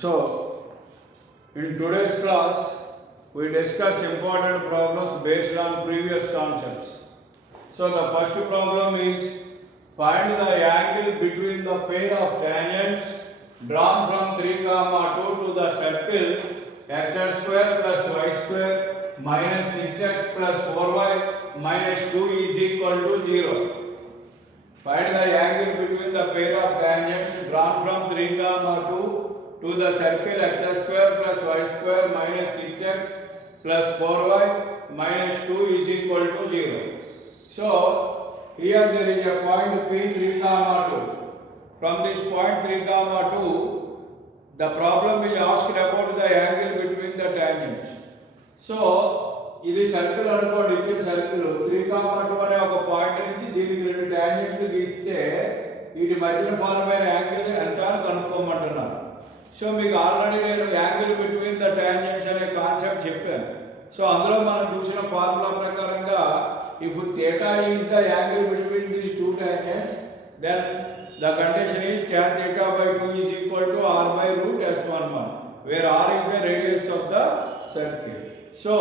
So, in today's class, we discuss important problems based on previous concepts. So, the first problem is find the angle between the pair of tangents drawn from 3, 2 to the circle x square plus y square minus 6x plus 4y minus 2 is equal to 0. Find the angle between the pair of tangents drawn from 3, 2 to the circle x square plus y square minus 6x plus 4y minus 2 is equal to 0. So, here there is a point P 3, 2. From this point 3, 2, the problem is asked about the angle between the tangents. So, ఇది circle అనుకోండి, ఇచ్చిన circle 3, 2 అనే ఒక point నుంచి దీనికి రెండు టాంజెంట్లు గీస్తే వీటి మధ్యన ఫార్మ్ అయిన యాంగిల్ ఎంత అని కనుక్కోమంటున్నాను. సో మీకు ఆల్రెడీ నేను యాంగిల్ బిట్వీన్ ద టాంజెంట్స్ అనే కాన్సెప్ట్ చెప్పాను. సో అందులో మనం చూసిన ఫార్ములా ప్రకారంగా if theta is the angle between these two tangents then the condition is tan theta by 2 is equal to r by root s11, where r is the radius of the circle. So,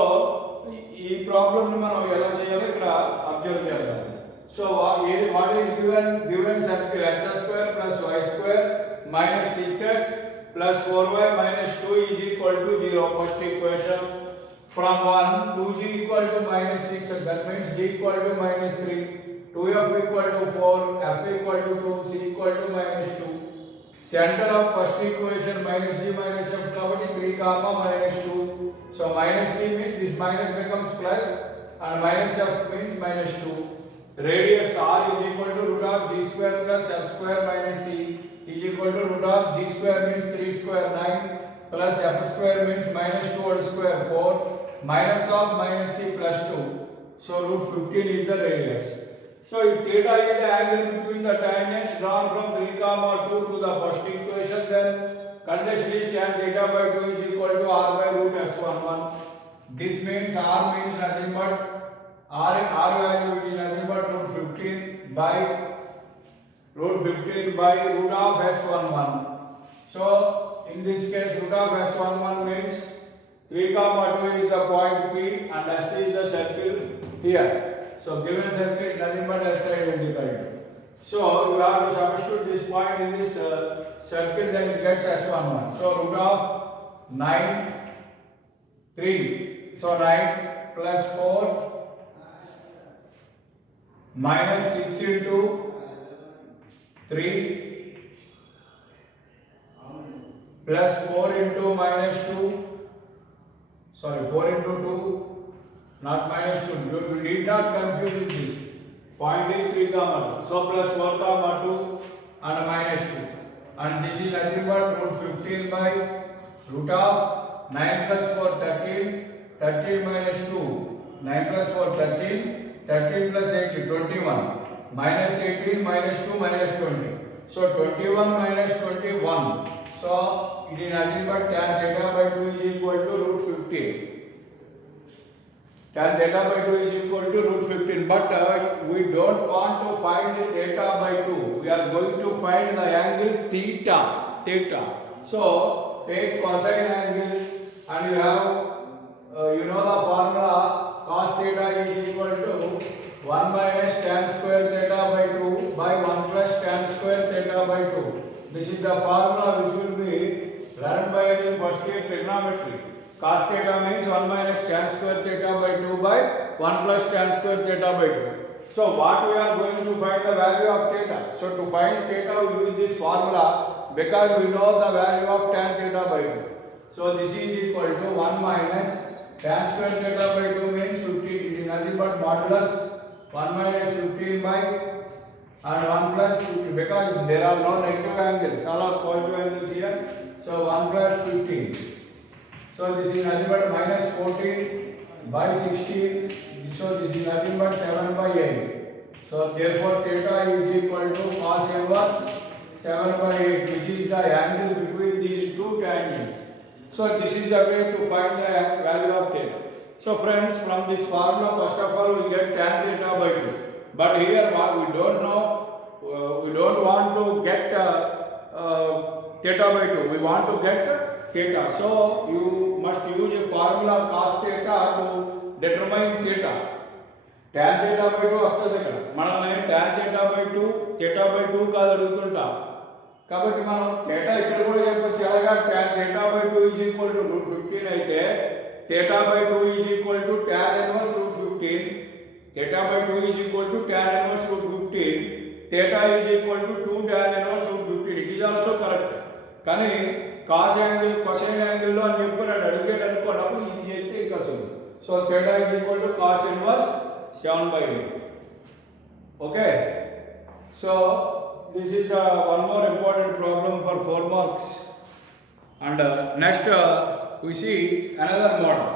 ఈ problem ని మనం ఎలా చేయాలో ఇక్కడ observe చేద్దాం. So what is given circle x square plus y square minus 6x plus 4y minus 2 is equal to 0. First equation from 1 2g equal to minus 6, that means g equal to minus 3, 2f equal to 4, f equal to 2, c equal to minus 2. Center of first equation minus g minus f కాబట్టి 3 minus 2. So minus d means this minus becomes plus and minus f means minus 2. Radius r is equal to root of g square plus f square minus c is equal to root of g square means 3 square 9 plus f square means minus 2 whole square 4 minus of minus c plus 2. So root 15 is the radius. So if theta is the angle between the tangents drawn from 3, 2 to the first equation, then condition is tan theta by 2 is equal to r by root s11. This means r means nothing but r value is nothing but root 15 by root of s11. So in this case root of s11 means 3, 2 is the point P and s is the circle here. So given circle nothing but s identical. So you have to substitute this point in this circle, then it gets s11. So root of 9 3. So 9 plus 4 minus 6 into 3 plus 4 into minus 2. Sorry, 4 into 2. Not minus 2. You need not confuse with this. Point is 3, 2. So plus 4, 2 and minus 2. And this is nothing but root 15 by root of 9 plus 4 13. 13 minus 2. 9 plus 4 13. 13 plus 8 21. Minus 18 minus 2 minus 20. So 21 minus 21. So it is nothing but tan theta by 2 is equal to root 15. Tan theta by 2 is equal to root 15, but we don't want to find the theta by 2. We are going to find the angle theta. So take cosine angle and you have you know the formula cos theta is equal to 1 minus tan square theta by 2 by 1 plus tan square theta by 2. This is the formula which will be learned by us in first year trigonometry. Cos theta means 1 minus tan square theta by 2 by 1 plus tan square theta by 2. So what we are going to find the value of theta. So to find theta we use this formula because we know the value of tan theta by 2. So this is equal to 1 minus tan square theta by 2 means 15. It is nothing but modulus 1 minus 15 by and 1 plus 50 because there are no negative angles, all are positive angles here. So 1 plus 15. So this is nothing but minus 14 by 16. So this is nothing but 7 by 8. So therefore theta is equal to cos inverse 7 by 8, which is the angle between these two tangents. So this is the way to find the value of theta. So friends, from this formula first of all we get tan theta by 2. But here what we don't know, we don't want to get theta by 2. We want to get theta. So you must use a formula cos theta to determine theta. Tan theta by 2 వస్తుంది ఇక్కడ. మనం tan theta by 2 theta by 2 కాదు అడుగుతుంటా. కాబట్టి మనం theta ఇక్కడ కూడా చెప్పొచ్చు. అలాగా tan theta by 2 is equal to root 15 అయితే theta by 2 is equal to tan inverse root 15. Theta by 2 is equal to tan inverse root 15. Theta is equal to 2 tan inverse root 15. It is also correct. కానీ cos angle cosine angle లో అని చెప్పి నేను అడిగేట అనుకోనప్పుడు ఇది చేస్తే ఇంకా సులువు. So theta is equal to cos inverse 7/8. Okay. So this is one more important problem for 4 marks. And next we see another model.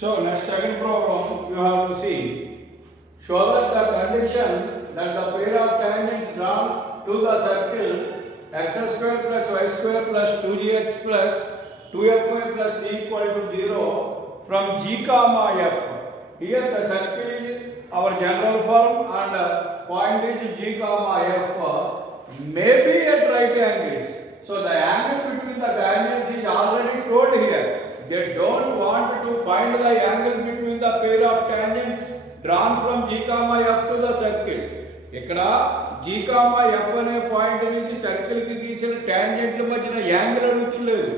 So next second problem you have to see. Show that the condition that the pair of tangents drawn to the circle x square plus y square plus 2gx plus 2fy plus c equal to 0 from g comma f. Here the circle is our general form and point is g comma f may be at right angles. So the angle between the tangents is already told here. They don't want to find the angle between the pair of tangents drawn from g comma f to the circle. ఇక్కడ g comma f అనే point నుంచి circle కి గీసిన టాంజెంట్ల మధ్యన angle అడుగుతలేదు.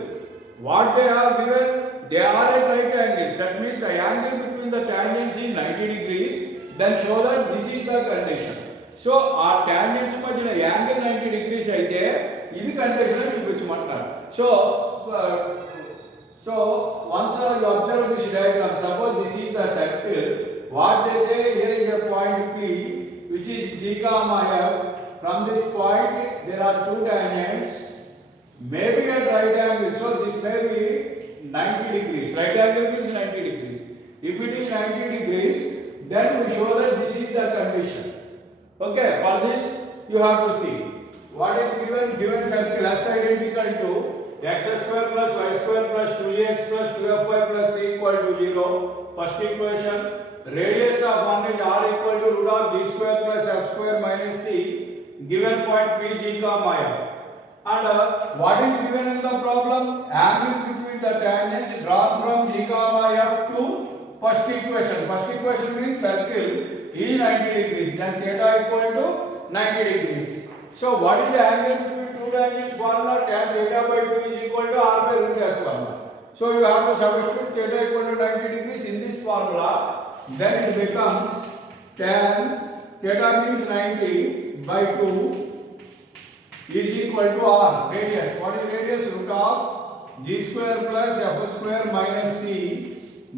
What they have given, they are at right angles. That means the angle between the tangents is 90 degrees. Then show that this is the condition. So ఆ tangents మధ్యన angle 90 degrees అయితే ఇది condition అని చూపించమంటారు. So once you observe this diagram, suppose this is the circle. What they say, here is a point P which is g comma f. From this point there are two tangents, maybe at right angle. So this may be 90 degrees. Right angle means 90 degrees. If it is 90 degrees, then we show that this is the condition. Okay, for this you have to see what is given circle S identical to x square plus y square plus 2x plus 2fy plus c equal to 0. First equation, radius of one is r equal to root of g square plus f square minus c, given point p g comma f. And what is given in the problem? Angle between the tangents drawn from g comma f to first equation. First equation means circle is 90 degrees. Then theta equal to 90 degrees. So what is the angle between two tangents formula? Tan theta by 2 is equal to r by root s formula. So you have to substitute theta equal to 90 degrees in this formula. Then it becomes tan theta means 90 by 2 is equal to r. Radius. What is radius? Root of g square plus f square minus c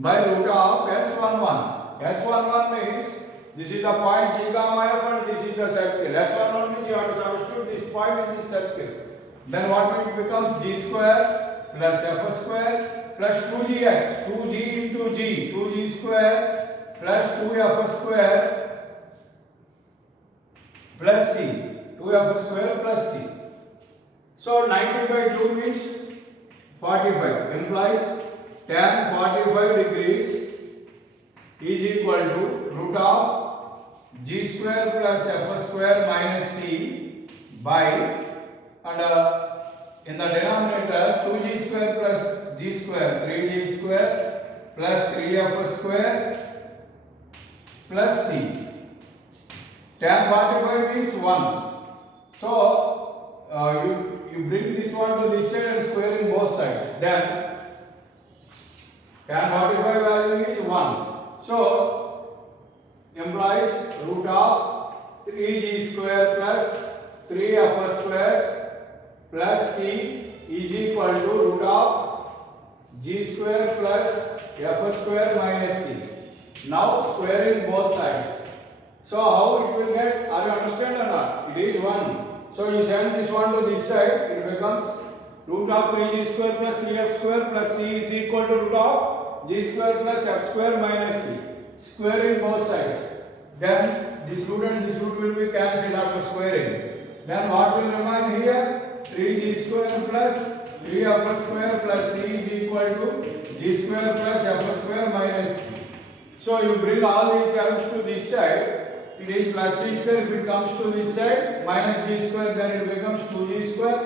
by root of s11. S11 means this is the point g comma f and this is the circle. S11 means you have to substitute this point in this circle. Then what it becomes? G square plus f square plus 2gx. 2g into g. 2g square plus 2f square plus c. 2f square plus c. So 90 by 2 means 45. Implies tan 45 degrees is equal to root of g square plus f square minus c by, and in the denominator 2g square plus g square, 3g square plus 3f square plus c. Tan 45 means 1. So you bring this one to this side and square in both sides. Then tan 45 value is 1. So implies root of 3g square plus 3f square plus c is equal to root of g square plus f square minus c. Now squaring both sides. So how it will get? Are you understand or not? It is 1. So you send this one to this side. It becomes root of 3g square plus 3f square plus c is equal to root of g square plus f square minus c. Squaring both sides. Then this root and this root will be cancelled after squaring. Then what will remain here? 3g square plus 3f square plus c is equal to g square plus f square minus c. So you bring all these terms to this side. It is plus d square if it comes to this side, minus d square, then it becomes 2g square.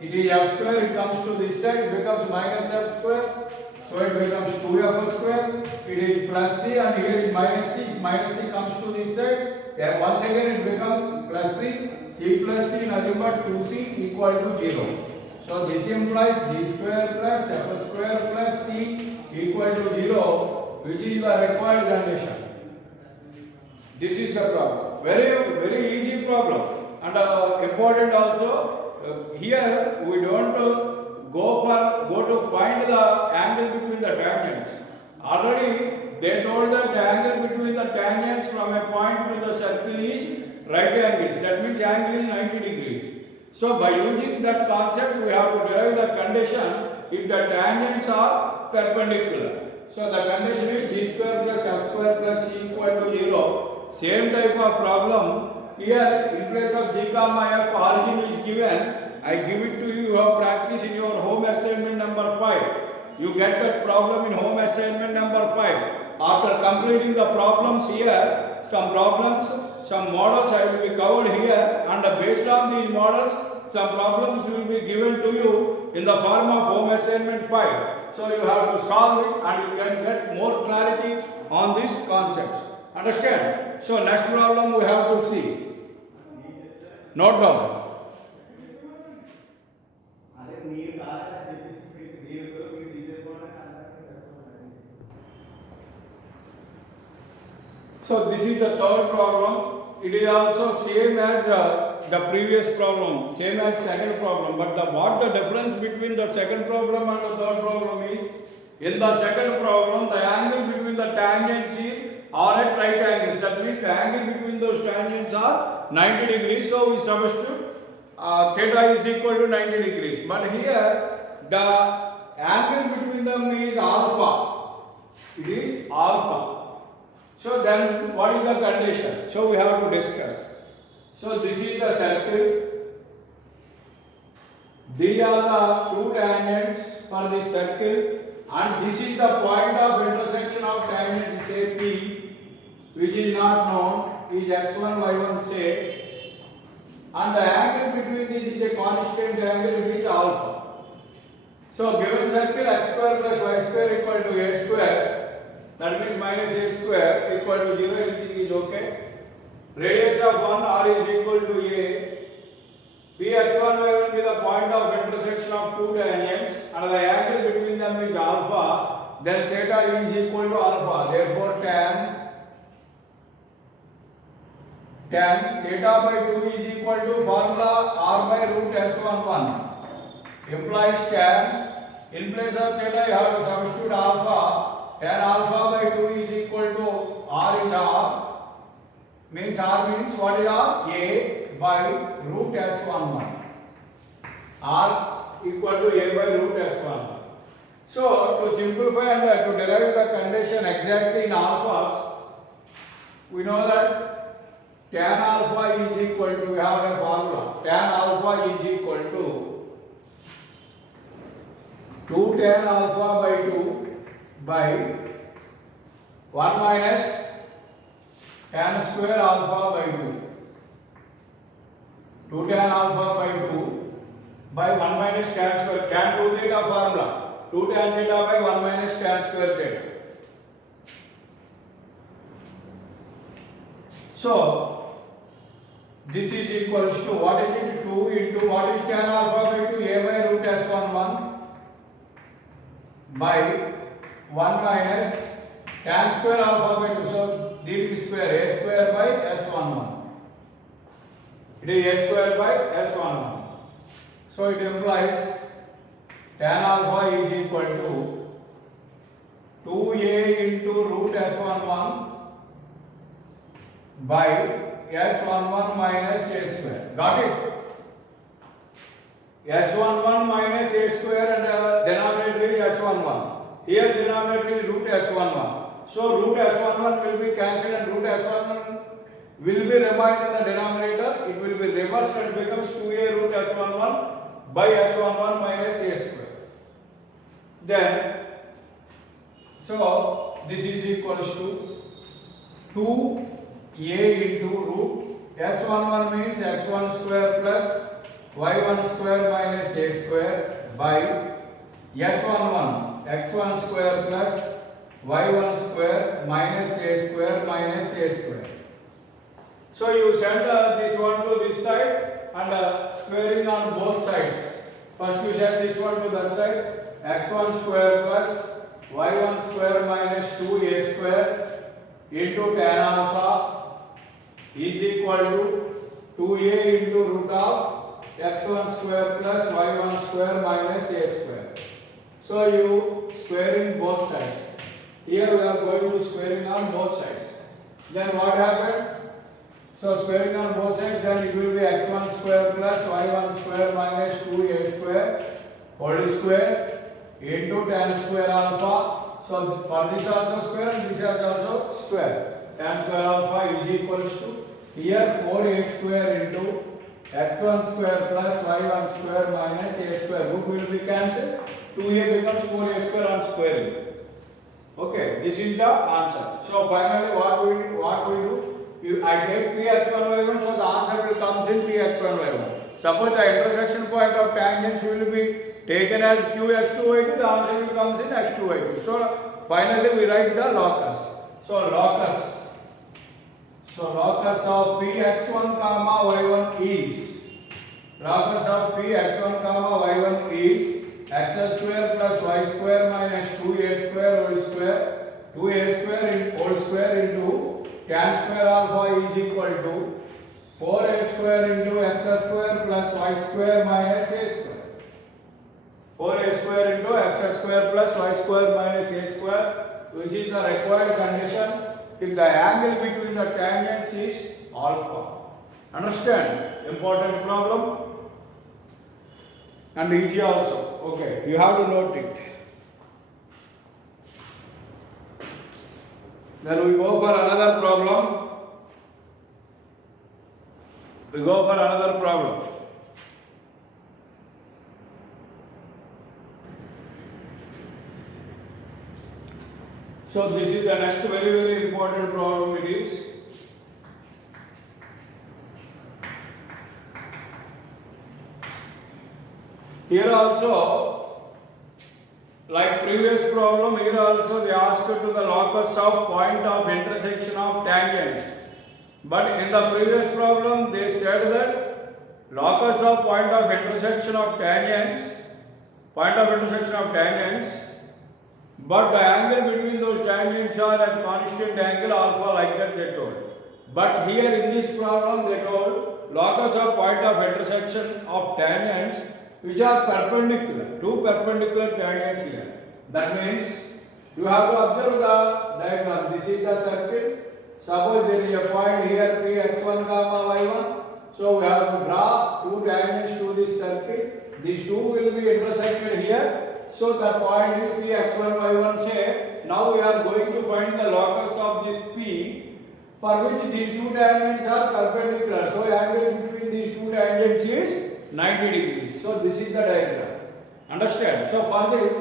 It is f square, it comes to this side, it becomes minus f square. So it becomes 2f square. It is plus c and here is minus c. If minus c comes to this side, then once again it becomes plus c. C plus c nothing but 2c equal to 0. So this implies d square plus f square plus c equal to 0, which is the required condition. This is the problem. Very easy problem and important also. Here we don't go to find the angle between the tangents. Already they told that the angle between the tangents from a point to the circle is right angles. That means angle is 90 degrees. So by using that concept we have to derive the condition if the tangents are perpendicular. So the condition is g square plus f square plus c equal to 0. Same type of problem here. In place of g comma f, origin is given. I give it to you. You have practice in your home assignment number 5. You get that problem in home assignment number 5. After completing the problems here, some models I will be covered here, and based on these models, some problems will be given to you in the form of home assignment 5. So you have to solve it and you can get more clarity on these concepts. Understand? So next problem we have to see. Note down. So this is the third problem. It is also same as the previous problem, same as second problem. But what the difference between the second problem and the third problem is? In the second problem, the angle between the tangents are at right angles. That means the angle between those tangents are 90 degrees. So we substitute theta is equal to 90 degrees. But here the angle between them is alpha. It is alpha. So then what is the condition? So we have to discuss. So this is the circle. These are the two tangents for this circle, and this is the point of intersection of tangents, say P, which is not known, is x1, y1, say, and the angle between these is a constant angle, which is alpha. So given circle x square plus y square equal to a square, that means minus a square equal to 0, anything is okay. Radius of 1 r is equal to a. Px1 y1 be the point of intersection of two tangents and the angle between them is alpha, then theta is equal to alpha. Therefore tan theta by 2 is equal to formula r by root s11. Implies tan, in place of theta you have to substitute alpha. Tan alpha by 2 is equal to r is r. Means r means what is r? A by root s11. R equal to a by root s11. So to simplify and to derive the condition exactly in alphas, we know that tan alpha is equal to, we have a formula, tan alpha is equal to 2 tan alpha by 2 by 1 minus tan square alpha by 2. 2 tan alpha by 2 by 1 minus tan square. Tan 2 theta formula. 2 tan theta by 1 minus tan square theta. So this is equals to, what is it? 2 into what is tan alpha by 2? A by root s11 by 1 minus tan square alpha by 2. So d square, a square by s11. It is a square by s11. So it implies tan alpha is equal to 2a into root s11 by s11 minus a square. Got it? s11 minus a square and denominator is s11. Here denominator is root s11. So root s11 will be cancelled and root s11 will be remained in the denominator. It will be reversed and becomes 2a root s11 by s11 minus a square. Then, so this is equals to 2a into root s11 means x1 square plus y1 square minus a square by s11 x1 square plus y1 square minus a square. So you send this one to this side and squaring on both sides. First you send this one to that side, x1 square plus y1 square minus 2a square into tan alpha is equal to 2a into root of x1 square plus y1 square minus a square. So you squaring both sides. Here we are going to squaring on both sides. Then what happened? So squaring on both sides, then it will be x1 square plus y1 square minus 2a square whole square into tan square alpha. So for this also square and this is also square. Tan square alpha is equals to here 4a square into x1 square plus y1 square minus a square. Root will be cancelled. 2a becomes 4a square on squaring. Okay, this is the answer. So finally what we do? I take px1 y1, so the answer will comes in px1 y1. Suppose the intersection point of tangents will be taken as qx2 y2, the answer will comes in x2 y2. So finally we write the locus. So locus of px1 comma y1 is x square plus y square minus 2a square whole square, 2a square whole square into tan square alpha is equal to 4a square into x square plus y square minus a square. 4a square into x square plus y square minus a square, which is the required condition if the angle between the tangents is alpha. Understand? Important problem and easy also. Okay, you have to note it. Then we go for another problem. So this is the next very important problem it is. Here also, like previous problem, here also they asked to the locus of point of intersection of tangents. But in the previous problem, they said that locus of point of intersection of tangents, but the angle between those tangents are at constant angle alpha, like that they told. But here in this problem, they told locus of point of intersection of tangents which are perpendicular, two perpendicular tangents here. That means you have to observe the diagram. This is the circle. Suppose there is a point here px1 comma y1. So we have to draw two tangents to this circle. These two will be intersected here. So the point is px1 y1 say. Now we are going to find the locus of this p for which these two tangents are perpendicular. So angle between these two tangents is 90 degrees. So this is the diagram. Understand? So for this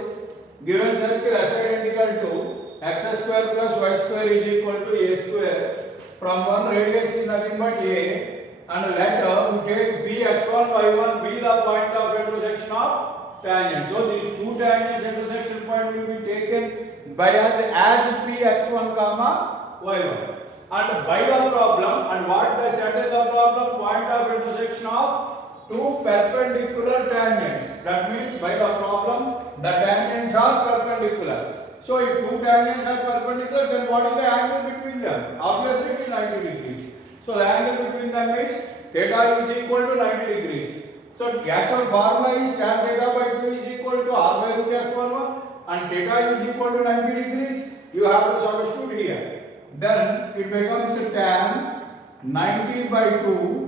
given circle S identical to x square plus y square is equal to a square. From one radius is nothing but a, and let we take b x1 y1 be the point of intersection of tangent. So these two tangents intersection point will be taken by as p x1 comma y1. And by the problem, and what they said in the problem, point of intersection of two perpendicular tangents. That means by the problem, the tangents are perpendicular. So if two tangents are perpendicular, then what is the angle between them? Obviously it is 90 degrees. So the angle between them is theta is equal to 90 degrees. So the actual formula is tan theta by 2 is equal to r by root s11 and theta is equal to 90 degrees. You have to substitute here. Then it becomes tan 90 by 2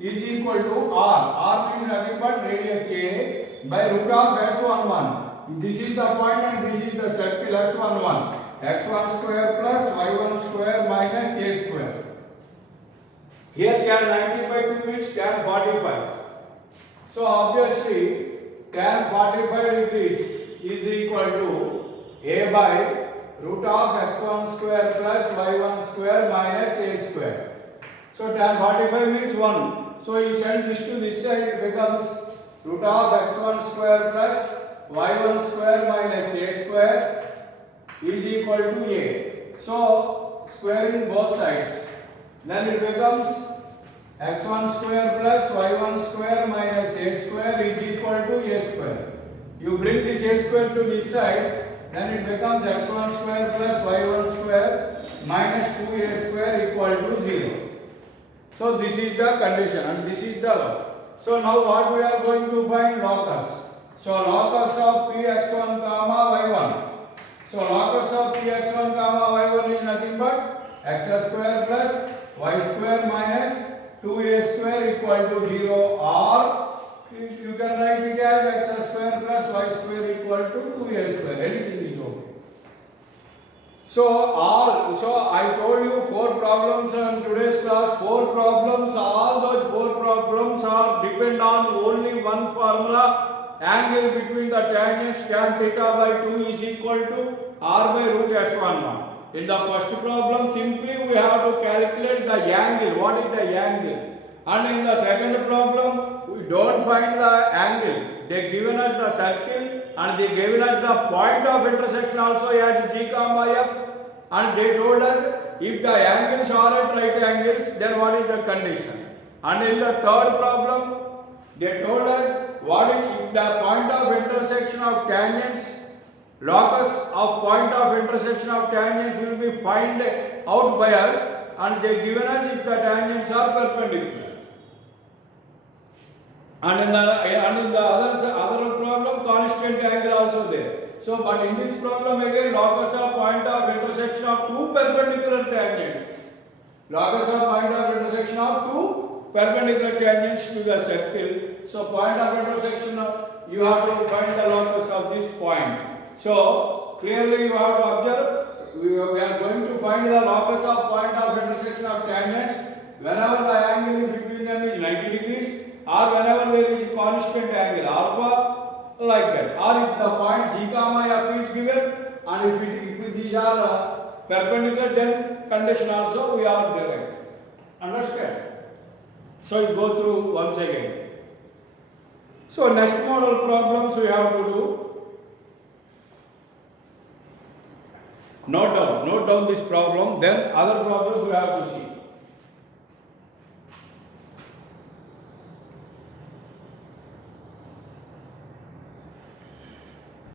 is equal to r. R means nothing but radius a by root of s11. This is the point and this is the circle s11. x1 square plus y1 square minus a square. Here tan 90 by 2 means tan 45. So obviously tan 45 degrees is equal to a by root of x1 square plus y1 square minus a square. So tan 45 means 1. So you send this to this side, it becomes root of x1 square plus y1 square minus a square is equal to a. So squaring both sides, then it becomes x1 square plus y1 square minus a square is equal to a square. You bring this a square to this side, then it becomes x1 square plus y1 square minus 2a square equal to 0. So this is the condition and this is the. So now what we are going to find? Locus. So locus of px1 comma y1. So locus of px1 comma y1 is nothing but x square plus y square minus 2a square equal to 0, or you can write it as x square plus y square equal to 2a square. Anything is okay. So I told you 4 problems in today's class. 4 problems, all those 4 problems are depend on only one formula. Angle between the tangents tan theta by 2 is equal to r by root s11. In the first problem, simply we have to calculate the angle. What is the angle? And in the second problem, we don't find the angle. They given us the circle and they given us the point of intersection also as g comma f. And they told us if the angles are at right angles, then what is the condition? And in the third problem, they told us what is if the point of intersection of tangents, locus of point of intersection of tangents will be find out by us, and they given us if the tangents are perpendicular. And in the other problem, constant angle also there. So, but in this problem again, locus of point of intersection of 2 perpendicular tangents. Locus of point of intersection of 2 perpendicular tangents to the circle. So, point of intersection of, you have to find the locus of this point. So, clearly you have to observe, we are going to find the locus of point of intersection of tangents whenever the angle between them is 90 degrees, or whenever there is a constant angle alpha, like that, or if the point g comma f is given, and if these are perpendicular, then condition also we are derived. Understand? So you go through once again. So next model problems we have to do. Note down this problem, then other problems we have to see.